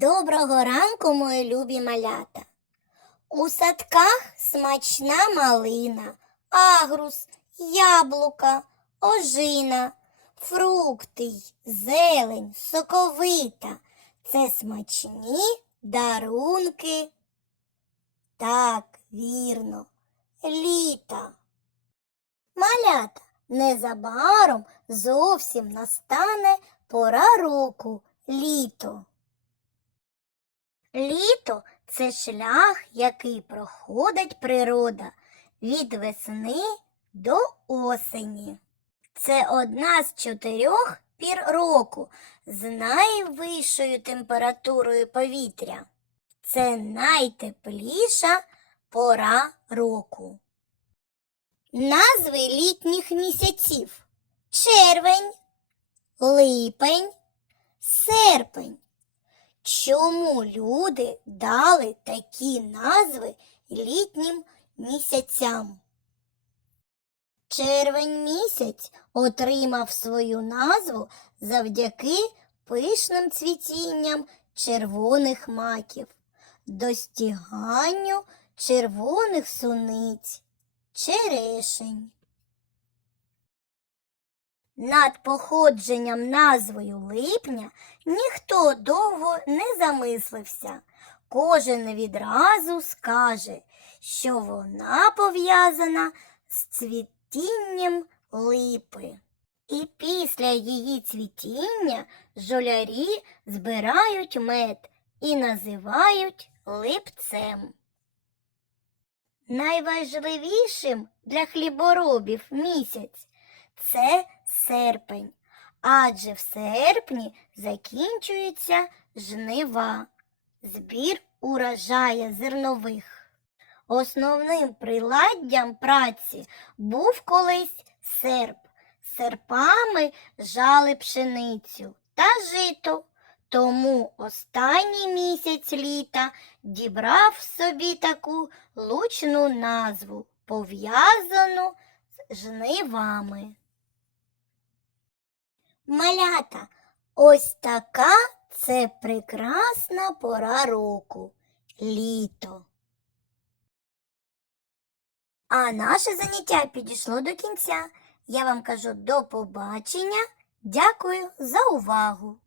Доброго ранку, мої любі малята. У садках смачна малина, агрус, яблука, ожина, фрукти, й зелень, соковита. Це смачні дарунки. Так, вірно, літа. Малята, незабаром зовсім настане пора року літо. Літо це шлях, який проходить природа від весни до осені. Це одна з чотирьох пір року з найвищою температурою повітря. Це найтепліша пора року. Назви літніх місяців червень, липень, серпень. Чому люди дали такі назви літнім місяцям? Червень місяць отримав свою назву завдяки пишним цвітінням червоних маків, достіганню червоних суниць, черешень. Над походженням назвою липня ніхто довго не замислився. Кожен відразу скаже, що вона пов'язана з цвітінням липи. І після її цвітіння жолярі збирають мед і називають липцем. Найважливішим для хліборобів місяць це серпень, адже в серпні закінчується жнива, збір урожая зернових. Основним приладдям праці був колись серп. Серпами жали пшеницю та жито. Тому останній місяць літа дібрав собі таку лучну назву, пов'язану з жнивами. Малята, ось така це прекрасна пора року літо. А наше заняття підійшло до кінця. Я вам кажу до побачення. Дякую за увагу!